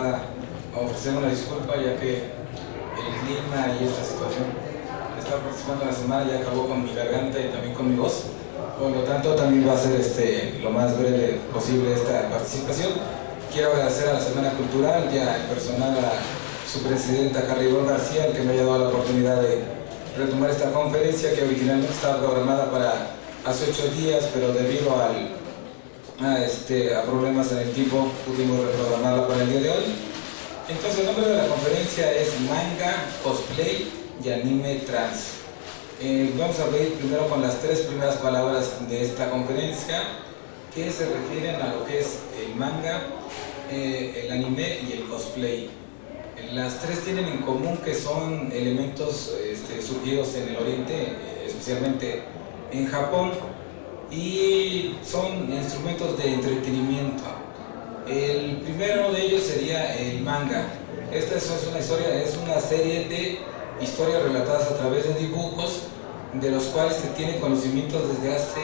nada ofrecer una disculpa, ya que el clima y esta situación de estar participando en la semana ya acabó con mi garganta y también con mi voz. Por lo tanto, también va a ser lo más breve posible esta participación. Quiero agradecer a la Semana Cultural y al personal, a su presidenta Carla Ivonne García, el que me haya dado la oportunidad de retomar esta conferencia que originalmente estaba programada para hace 8 días, pero debido a problemas en el tiempo pudimos reprogramarla para el día de hoy. Entonces el nombre de la conferencia es Manga, Cosplay y Anime Trans. Vamos a ver primero con las 3 primeras palabras de esta conferencia, que se refieren a lo que es el manga, el anime y el cosplay. Las 3 tienen en común que son elementos surgidos en el Oriente, especialmente en Japón, y son instrumentos de entretenimiento. El primero de ellos sería el manga. Esta es una serie de historias relatadas a través de dibujos, de los cuales se tiene conocimientos desde hace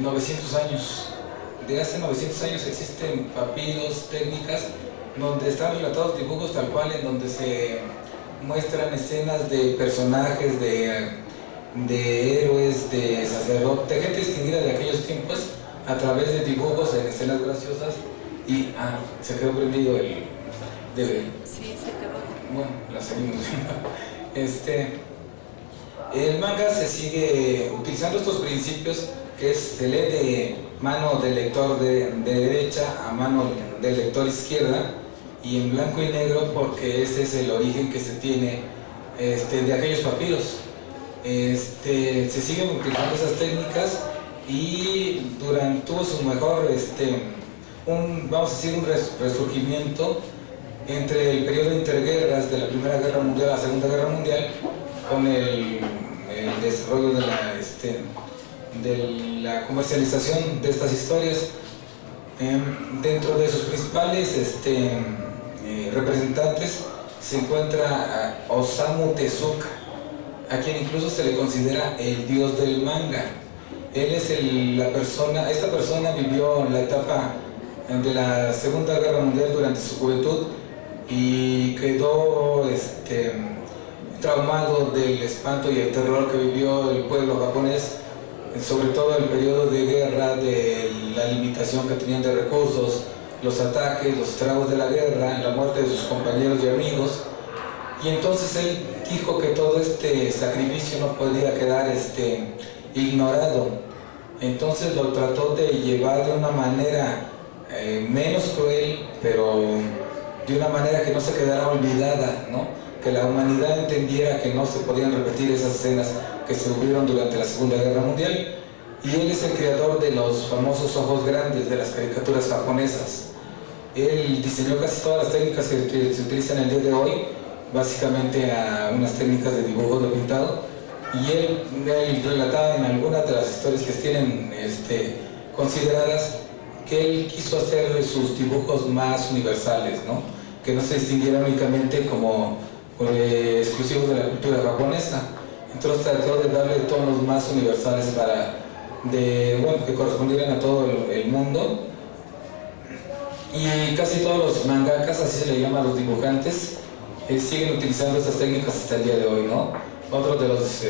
900 años. De hace 900 años existen papiros, técnicas, donde están relatados dibujos tal cual, en donde se muestran escenas de personajes, de héroes, de sacerdotes, de gente distinguida de aquellos tiempos, a través de dibujos en escenas graciosas. Y se quedó prendido el DVD. Sí, se quedó. Bueno, la seguimos viendo. El manga se sigue utilizando estos principios, que se lee de mano del lector de derecha a mano del lector izquierda, y en blanco y negro, porque ese es el origen que se tiene de aquellos papiros. Se siguen utilizando esas técnicas, y tuvo su mejor, vamos a decir, un resurgimiento entre el periodo de interguerras de la Primera Guerra Mundial a la Segunda Guerra Mundial, con el desarrollo de la comercialización de estas historias. Dentro de sus principales representantes se encuentra Osamu Tezuka, a quien incluso se le considera el dios del manga. Él es esta persona vivió la etapa de la Segunda Guerra Mundial durante su juventud y quedó traumado del espanto y el terror que vivió el pueblo japonés, sobre todo el periodo de guerra, de la limitación que tenían de recursos, los ataques, los estragos de la guerra, la muerte de sus compañeros y amigos. Y entonces él dijo que todo este sacrificio no podía quedar ignorado. Entonces lo trató de llevar de una manera menos cruel, pero de una manera que no se quedara olvidada, ¿no? Que la humanidad entendiera que no se podían repetir esas escenas que se vivieron durante la Segunda Guerra Mundial. Y él es el creador de los famosos ojos grandes de las caricaturas japonesas. Él diseñó casi todas las técnicas que se utilizan el día de hoy, básicamente a unas técnicas de dibujo, de pintado, y él relataba en algunas de las historias que tienen consideradas, que él quiso hacer sus dibujos más universales, ¿no? Que no se distinguieran únicamente como exclusivos de la cultura japonesa. Entonces trató de darle tonos más universales que correspondieran a todo el mundo. Y casi todos los mangakas, así se le llama a los dibujantes, siguen utilizando estas técnicas hasta el día de hoy, ¿no? Otros de los,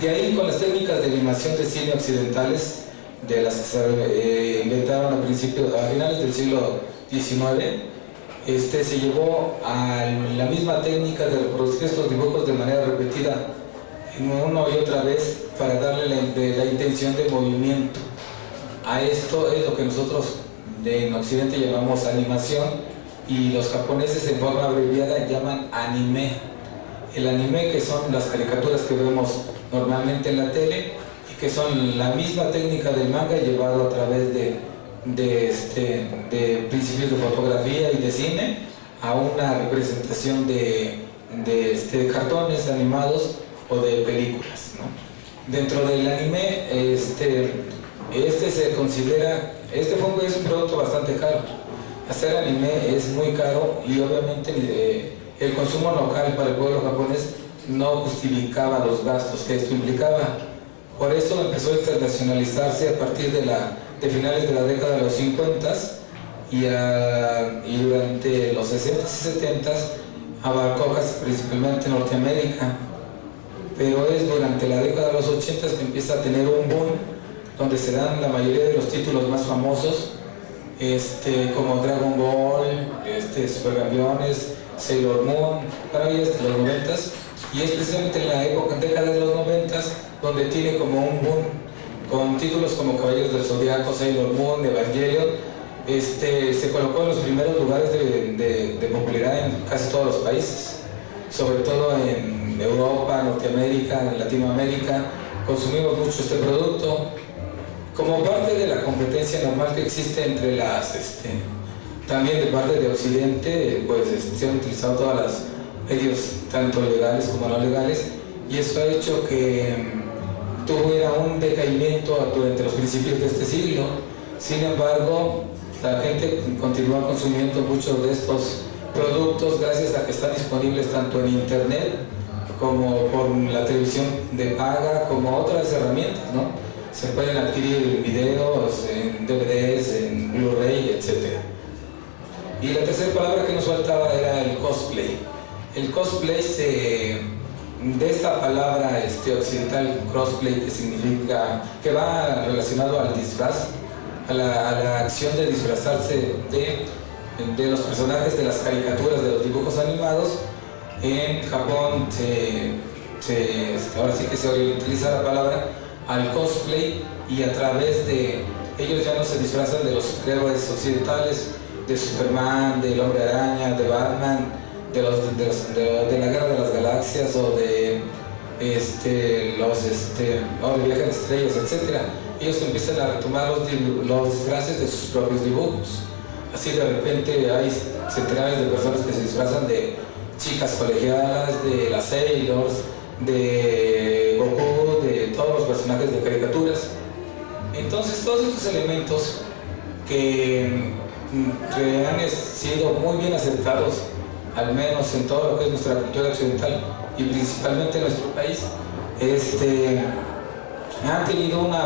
de ahí, con las técnicas de animación de cine occidentales, de las que se inventaron a finales del siglo XIX, se llevó a la misma técnica de reproducir estos dibujos de manera repetida, una y otra vez, para darle la intención de movimiento. A esto es lo que nosotros en Occidente llamamos animación, y los japoneses en forma abreviada llaman anime. El anime, que son las caricaturas que vemos normalmente en la tele, y que son la misma técnica del manga llevado a través de principios de fotografía y de cine a una representación de cartones animados o de películas, ¿no? Dentro del anime, se considera, es un producto bastante caro. Hacer anime es muy caro, y obviamente el consumo local para el pueblo japonés no justificaba los gastos que esto implicaba. Por eso empezó a internacionalizarse a partir de finales de la década de los 50, y durante los 60s y 70s abarcó casi principalmente Norteamérica, pero es durante la década de los 80s que empieza a tener un boom donde se dan la mayoría de los títulos más famosos, como Dragon Ball, Supercampeones, Sailor Moon, maravillas de los 90s, y es precisamente en la década de los 90s donde tiene como un boom con títulos como Caballeros del Zodiaco, Sailor Moon, Evangelion. Se colocó en los primeros lugares de popularidad en casi todos los países, sobre todo en Europa, Norteamérica, Latinoamérica. Consumimos mucho este producto como parte de la competencia normal que existe entre también de parte de Occidente, pues se han utilizado todos los medios, tanto legales como no legales, y eso ha hecho que tuviera un decaimiento durante los principios de este siglo. Sin embargo, la gente continúa consumiendo muchos de estos productos gracias a que están disponibles tanto en internet como por la televisión de paga, como otras herramientas, ¿no? Se pueden adquirir videos en DVDs, en Blu-ray, etc. Y la tercera palabra que nos faltaba era el cosplay. El cosplay de esta palabra occidental, crossplay, que significa, que va relacionado al disfraz, a la acción de disfrazarse de los personajes de las caricaturas, de los dibujos animados. En Japón ahora sí que se utiliza la palabra al cosplay, y a través de ellos ya no se disfrazan de los superhéroes occidentales, de Superman, del Hombre Araña, de Batman, de la Guerra de las Galaxias, o de Viaje de Estrellas, etc. Ellos empiezan a retomar los disfraces de sus propios dibujos. Así de repente hay centenares de personas que se disfrazan de chicas colegialas, de las Sailors, de Goku, de todos los personajes de caricaturas. Entonces todos estos elementos que han sido muy bien aceptados, al menos en todo lo que es nuestra cultura occidental y principalmente en nuestro país, han tenido una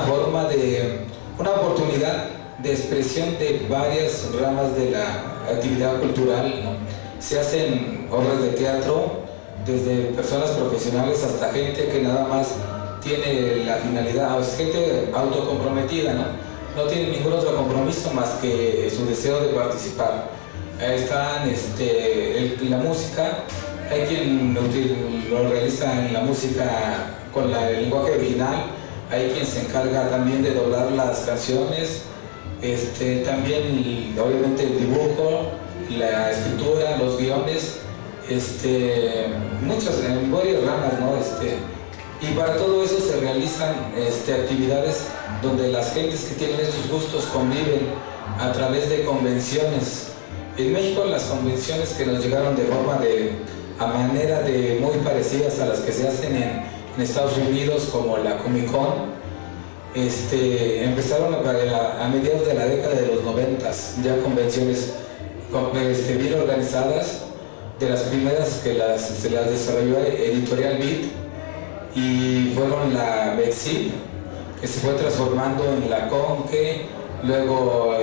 oportunidad de expresión de varias ramas de la actividad cultural, ¿no? Se hacen obras de teatro desde personas profesionales hasta gente que nada más tiene la finalidad, o es gente autocomprometida, ¿no? No tiene ningún otro compromiso más que su deseo de participar. Están la música, hay quien lo realiza en la música con el lenguaje original, hay quien se encarga también de doblar las canciones, también obviamente el dibujo, la escritura, los guiones, en varias ramas, ¿no? Y para todo eso se realizan actividades donde las gentes que tienen estos gustos conviven a través de convenciones. En México las convenciones que nos llegaron a manera de muy parecidas a las que se hacen en Estados Unidos, como la Comic Con, empezaron a mediados de la década de los 90s, ya convenciones bien organizadas. De las primeras que se las desarrolló Editorial Beat, y fueron la Bexip, que se fue transformando en la Conque, luego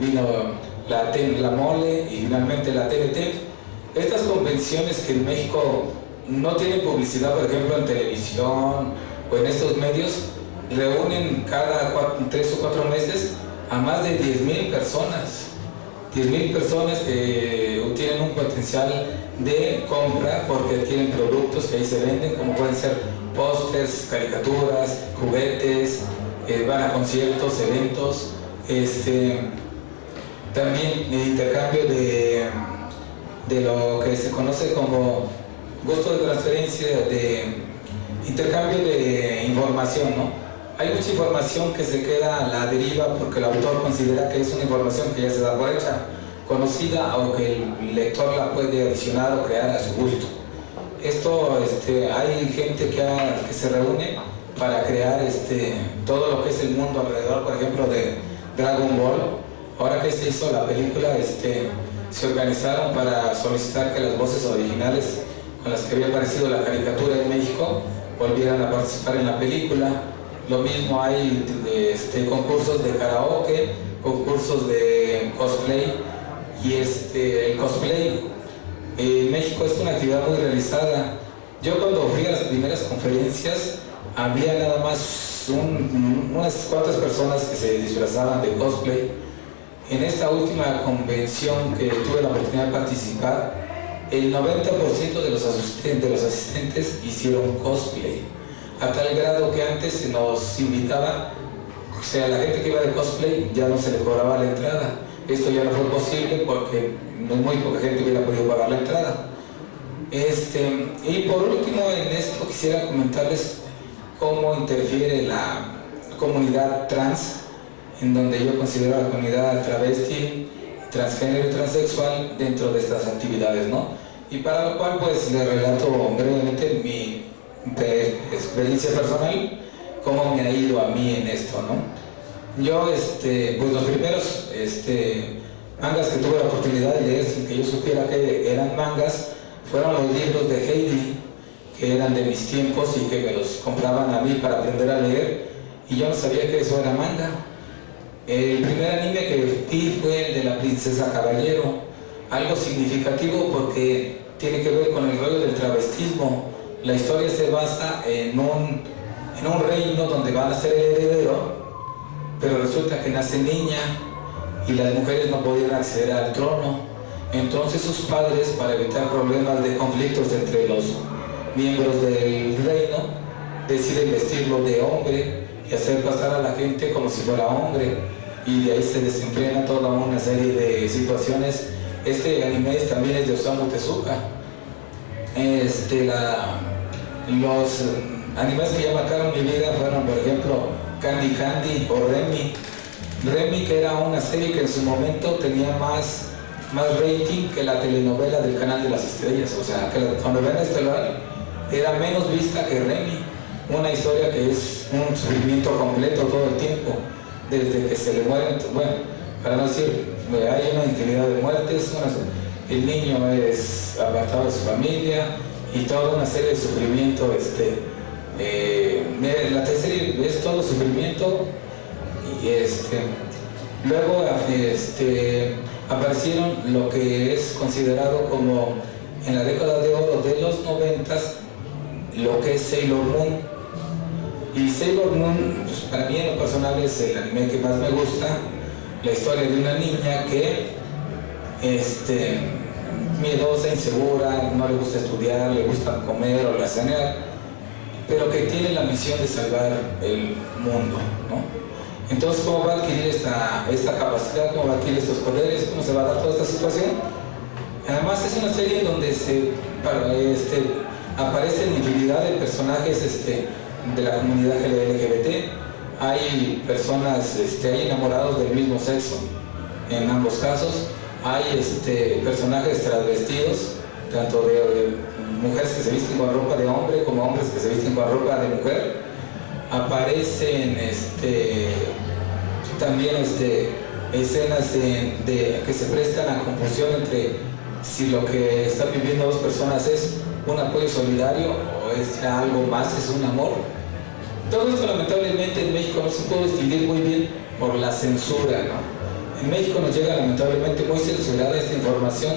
vino la Mole y finalmente la TNT. Estas convenciones que en México no tienen publicidad, por ejemplo en televisión o en estos medios, reúnen cada 3 o 4 meses a más de 10,000 personas. 10,000 personas que tienen un potencial de compra porque adquieren productos que ahí se venden, como pueden ser pósters, caricaturas, juguetes, van a conciertos, eventos, también intercambio de lo que se conoce como gusto de transferencia, de intercambio de información, ¿no? Hay mucha información que se queda a la deriva porque el autor considera que es una información que ya se da por hecha, conocida, o que el lector la puede adicionar o crear a su gusto. Esto, hay gente que se reúne para crear todo lo que es el mundo alrededor, por ejemplo, de Dragon Ball. Ahora que se hizo la película, se organizaron para solicitar que las voces originales con las que había aparecido la caricatura en México volvieran a participar en la película. Lo mismo hay concursos de karaoke, concursos de cosplay. Y el cosplay en México es una actividad muy realizada. Yo cuando fui a las primeras conferencias había nada más unas cuantas personas que se disfrazaban de cosplay. En esta última convención que tuve la oportunidad de participar, el 90% de los asistentes hicieron cosplay, a tal grado que antes se nos invitaba, o sea, la gente que iba de cosplay ya no se le cobraba la entrada. Esto ya no fue posible porque muy poca gente hubiera podido pagar la entrada. Y por último, en esto quisiera comentarles cómo interfiere la comunidad trans, en donde yo considero a la comunidad travesti, transgénero y transexual dentro de estas actividades, ¿no? Y para lo cual pues les relato brevemente mi experiencia personal, cómo me ha ido a mí en esto, ¿no? Yo, pues los primeros mangas que tuve la oportunidad de leer sin que yo supiera que eran mangas, fueron los libros de Heidi, que eran de mis tiempos y que me los compraban a mí para aprender a leer, y yo no sabía que eso era manga. El primer anime que vi fue el de la Princesa Caballero, algo significativo porque tiene que ver con el rollo del travestismo. La historia se basa en un reino donde van a ser el heredero, pero resulta que nace niña y las mujeres no podían acceder al trono. Entonces sus padres, para evitar problemas de conflictos entre los miembros del reino, deciden vestirlo de hombre y hacer pasar a la gente como si fuera hombre. Y de ahí se desenfrena toda una serie de situaciones. Este anime también es de Osamu Tezuka. Los animes que ya marcaron mi vida fueron, por ejemplo, Candy Candy o Remy. Remy, que era una serie que en su momento tenía más rating que la telenovela del Canal de las Estrellas. O sea, que la novela estelar era menos vista que Remy. Una historia que es un sufrimiento completo todo el tiempo, desde que se le mueren, bueno, para no decir, hay una infinidad de muertes, el niño es apartado de su familia y toda una serie de sufrimiento. La serie es todo sufrimiento. Y luego aparecieron lo que es considerado como en la década de oro de los 90s, lo que es Sailor Moon. Y Sailor Moon, pues para mí en lo personal es el anime que más me gusta. La historia de una niña que miedosa, insegura, no le gusta estudiar, le gusta comer o lasanear, pero que tiene la misión de salvar el mundo, ¿no? Entonces, ¿cómo va a adquirir esta capacidad? ¿Cómo va a adquirir estos poderes? ¿Cómo se va a dar toda esta situación? Además es una serie donde aparecen infinidad de personajes de la comunidad LGBT. Hay personas, hay enamorados del mismo sexo en ambos casos. Hay personajes travestidos, tanto de mujeres que se visten con ropa de hombre como hombres que se visten con ropa de mujer. Aparecen también escenas que se prestan a confusión entre si lo que están viviendo dos personas es un apoyo solidario o es ya algo más, es un amor. Todo esto lamentablemente en México no se puede distinguir muy bien por la censura, ¿no? En México nos llega lamentablemente muy censurada esta información.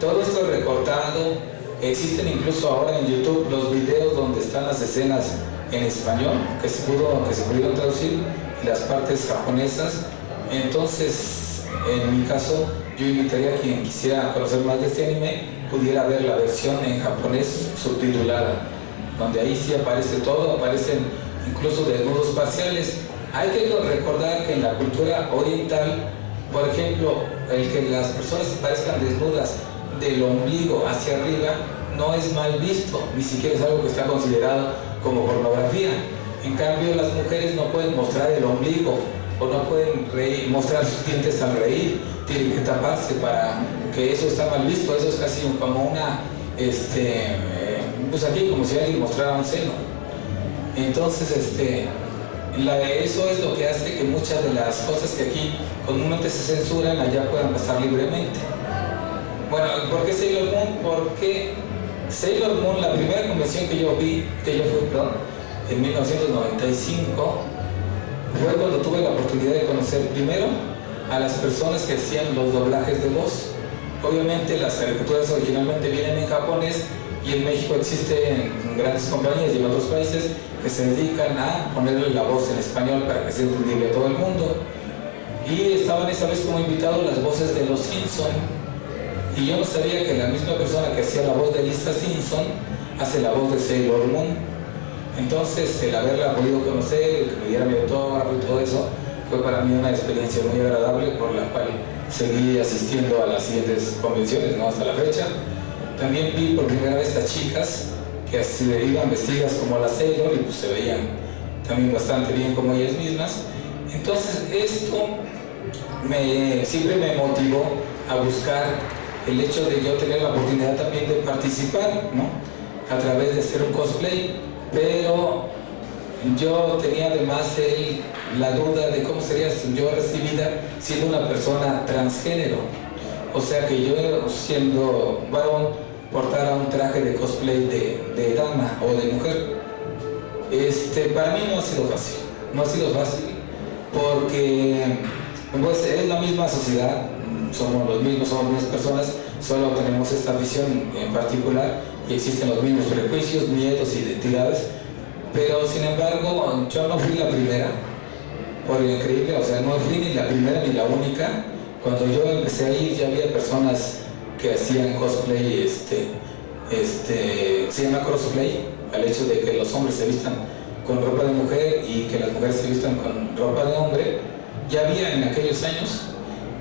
Todo esto es recortado. Existen incluso ahora en YouTube los videos donde están las escenas en español que se pudieron traducir y las partes japonesas. Entonces, en mi caso, yo invitaría a quien quisiera conocer más de este anime pudiera ver la versión en japonés subtitulada, donde ahí sí aparece todo, aparecen incluso desnudos parciales. Hay que recordar que en la cultura oriental, por ejemplo, el que las personas parezcan desnudas del ombligo hacia arriba no es mal visto, ni siquiera es algo que está considerado como pornografía. En cambio, las mujeres no pueden mostrar el ombligo o no pueden mostrar sus dientes al reír, tienen que taparse para que eso está mal visto. Eso es casi como una, pues aquí como si alguien mostrara un seno. Entonces, eso es lo que hace que muchas de las cosas que aquí comúnmente se censuran allá puedan pasar libremente. Bueno, ¿por qué Sailor Moon? Porque Sailor Moon, la primera convención que yo fui, en 1995, fue cuando tuve la oportunidad de conocer primero a las personas que hacían los doblajes de voz. Obviamente las caricaturas originalmente vienen en japonés y en México existen grandes compañías y en otros países que se dedican a ponerle la voz en español para que sea entendible a todo el mundo. Y estaban esa vez como invitados las voces de los Simpson. Y yo no sabía que la misma persona que hacía la voz de Lisa Simpson hace la voz de Sailor Moon. Entonces, el haberla podido conocer, el que me diera mi autógrafo y todo eso, fue para mí una experiencia muy agradable por la cual seguí asistiendo a las siguientes convenciones, ¿no? Hasta la fecha. También vi por primera vez a chicas que iban vestidas como la Sailor y pues se veían también bastante bien como ellas mismas. Entonces esto siempre me motivó a buscar el hecho de yo tener la oportunidad también de participar, ¿no? A través de hacer un cosplay, pero yo tenía además la duda de cómo sería yo recibida siendo una persona transgénero. O sea que yo, siendo varón, portara un traje de cosplay de dama o de mujer. Para mí no ha sido fácil, porque pues, es la misma sociedad, somos las mismas personas, solo tenemos esta visión en particular y existen los mismos prejuicios, miedos, identidades, pero sin embargo yo no fui la primera, por lo increíble, o sea, no fui ni la primera ni la única. Cuando yo empecé a ir ya había personas que hacían cosplay, se llama crossplay, al hecho de que los hombres se vistan con ropa de mujer y que las mujeres se vistan con ropa de hombre, ya había en aquellos años.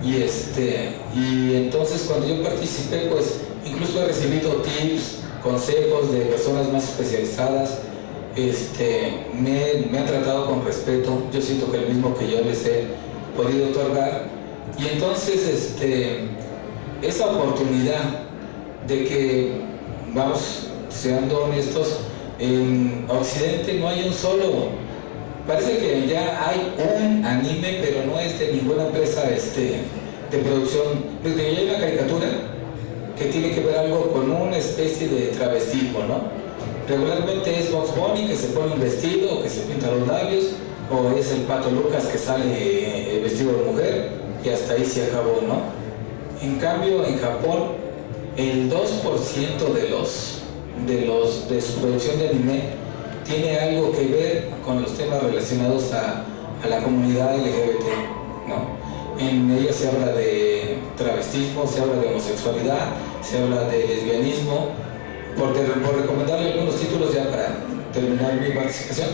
Y entonces cuando yo participé, pues incluso he recibido tips, consejos de personas más especializadas. Me han tratado con respeto, yo siento que el mismo que yo les he podido otorgar. Y entonces esa oportunidad de que, vamos, siendo honestos, en Occidente no hay un solo, parece que ya hay un anime, pero no es de ninguna empresa de producción. Desde que hay una caricatura que tiene que ver algo con una especie de travestismo, ¿no? Regularmente es Bugs Bunny que se pone un vestido o que se pinta los labios, o es el Pato Lucas que sale vestido de mujer y hasta ahí se acabó, ¿no? En cambio, en Japón, el 2% de su producción de anime tiene algo que ver con los temas relacionados a la comunidad LGBT, ¿no? En ella se habla de travestismo, se habla de homosexualidad, se habla de lesbianismo. Por recomendarle algunos títulos ya para terminar mi participación,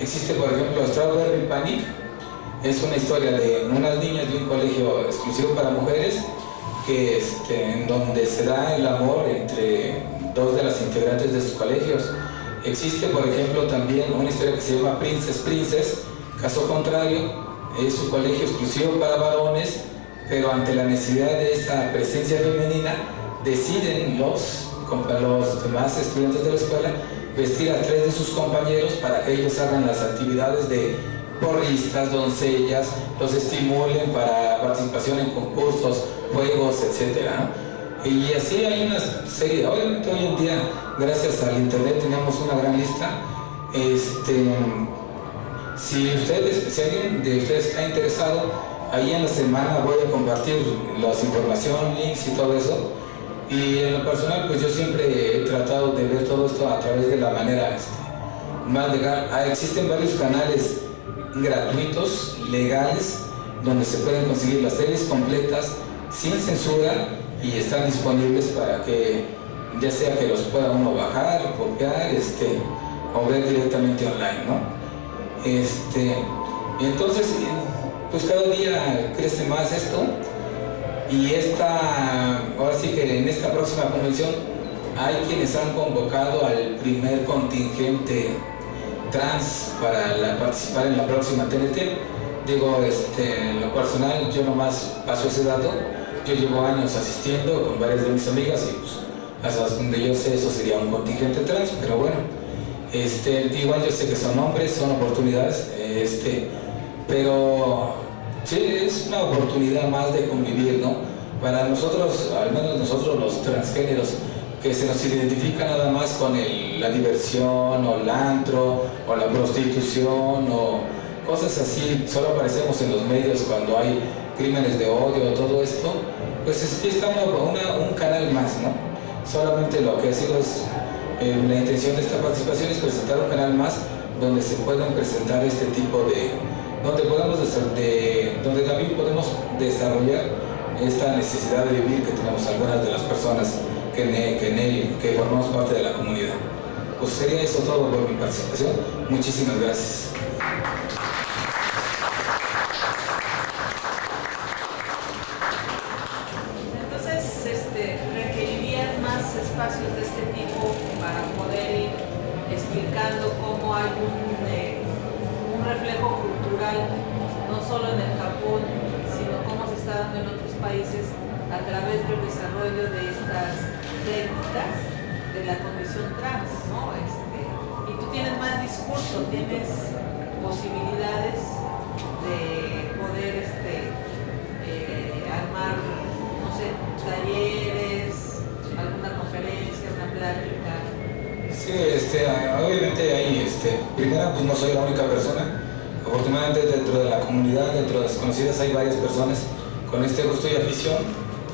existe por ejemplo Strawberry Panic. Es una historia de unas niñas de un colegio exclusivo para mujeres en donde se da el amor entre dos de las integrantes de sus colegios. Existe por ejemplo también una historia que se llama Princess, caso contrario, es un colegio exclusivo para varones, pero ante la necesidad de esa presencia femenina deciden los demás estudiantes de la escuela vestir a 3 de sus compañeros para que ellos hagan las actividades de porristas, doncellas, los estimulen para participación en concursos, juegos, etc., ¿no? Y así hay una serie. Obviamente hoy en día, gracias al internet, tenemos una gran lista. Si alguien de ustedes está interesado, ahí en la semana voy a compartir las información, links y todo eso. Y en lo personal, pues yo siempre he tratado de ver todo esto a través de la manera más legal. Existen varios canales gratuitos, legales, donde se pueden conseguir las series completas sin censura y están disponibles para que ya sea que los pueda uno bajar, copiar, o ver directamente online, ¿no? Entonces, pues cada día crece más esto. Y ahora sí que en esta próxima convención hay quienes han convocado al primer contingente trans para participar en la próxima TNT. Digo, en lo personal yo nomás paso ese dato. Yo llevo años asistiendo con varias de mis amigas y pues hasta donde yo sé eso sería un contingente trans, pero bueno, igual yo sé que son hombres, son oportunidades, pero sí, es una oportunidad más de convivir, ¿no? Para nosotros, al menos nosotros los transgéneros, que se nos identifica nada más con la diversión, o el antro, o la prostitución, o cosas así, solo aparecemos en los medios cuando hay crímenes de odio, todo esto, pues aquí está un canal más, ¿no? Solamente lo que ha sido es, la intención de esta participación es presentar un canal más donde se pueden presentar este tipo de, donde también podemos desarrollar esta necesidad de vivir que tenemos algunas de las personas que formamos parte de la comunidad. Pues sería eso todo por mi participación. Muchísimas gracias. Requerirían más espacios de este tipo para poder ir explicando cómo hay un reflejo cultural, no solo en el Japón, sino cómo se está dando en otros países a través del desarrollo de estas técnicas de la condición trans, ¿no? Y tú tienes más discurso, tienes posibilidades de poder armar, no sé, talleres, alguna conferencia, una plática. Sí, obviamente hay, primero, pues no soy la única persona. Afortunadamente dentro de la comunidad, dentro de las conocidas, hay varias personas con este gusto y afición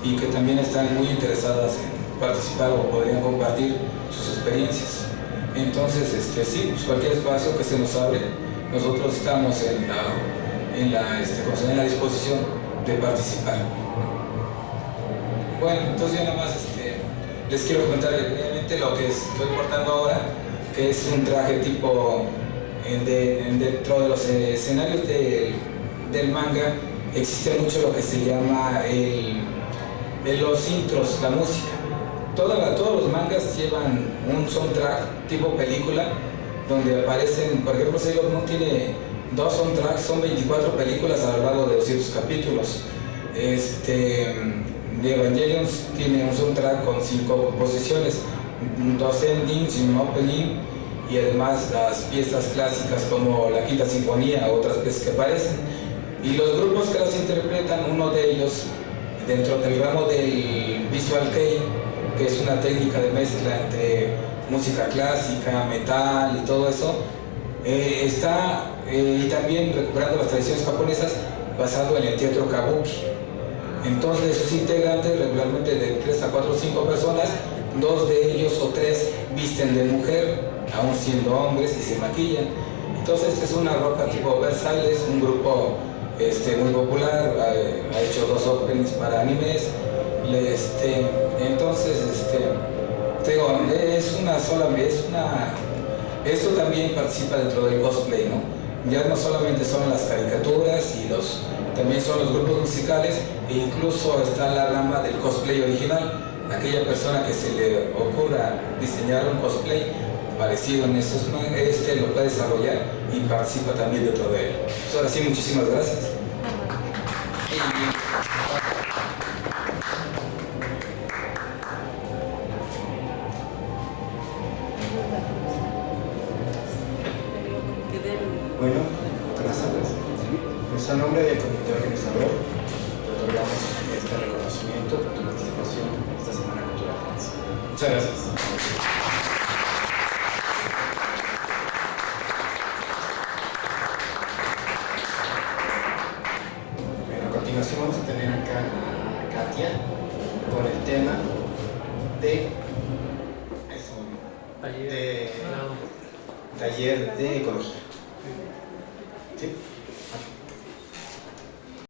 y que también están muy interesadas en participar o podrían compartir sus experiencias. Entonces, sí, pues cualquier espacio que se nos abre, nosotros estamos en la disposición de participar. Bueno, entonces yo nada más les quiero comentar brevemente lo que estoy portando ahora, que es un traje tipo dentro de los escenarios del manga. Existe mucho lo que se llama los intros, la música. Todos los mangas llevan un soundtrack tipo película, donde aparecen, por ejemplo, Sailor Moon tiene 2 soundtracks, son 24 películas a lo largo de 200 capítulos. De Evangelion tiene un soundtrack con 5 composiciones, 2 endings y un opening, y además las piezas clásicas como la Quinta Sinfonía o otras piezas que aparecen. Y los grupos que las interpretan, uno de ellos, dentro del ramo del Visual Kei, que es una técnica de mezcla entre música clásica, metal y todo eso, y también recuperando las tradiciones japonesas, basado en el teatro kabuki. Entonces sus integrantes, regularmente de 3 a 4 o 5 personas, 2 de ellos o 3 visten de mujer, aún siendo hombres, y se maquillan. Entonces es una roca tipo Versailles, un grupo muy popular, ha hecho 2 openings para animes. Entonces, es una sola vez, esto también participa dentro del cosplay, ¿no? Ya no solamente son las caricaturas también son los grupos musicales, e incluso está la rama del cosplay original. Aquella persona que se le ocurra diseñar un cosplay parecido en esos, lo puede desarrollar y participa también dentro de él. Pues ahora sí, muchísimas gracias. Bueno, buenas tardes. Pues a nombre del comité organizador, te otorgamos este reconocimiento por tu participación en esta Semana Cultural Trans. Muchas gracias. Bueno, a continuación vamos a tener acá a Katia con el tema de taller de ecología.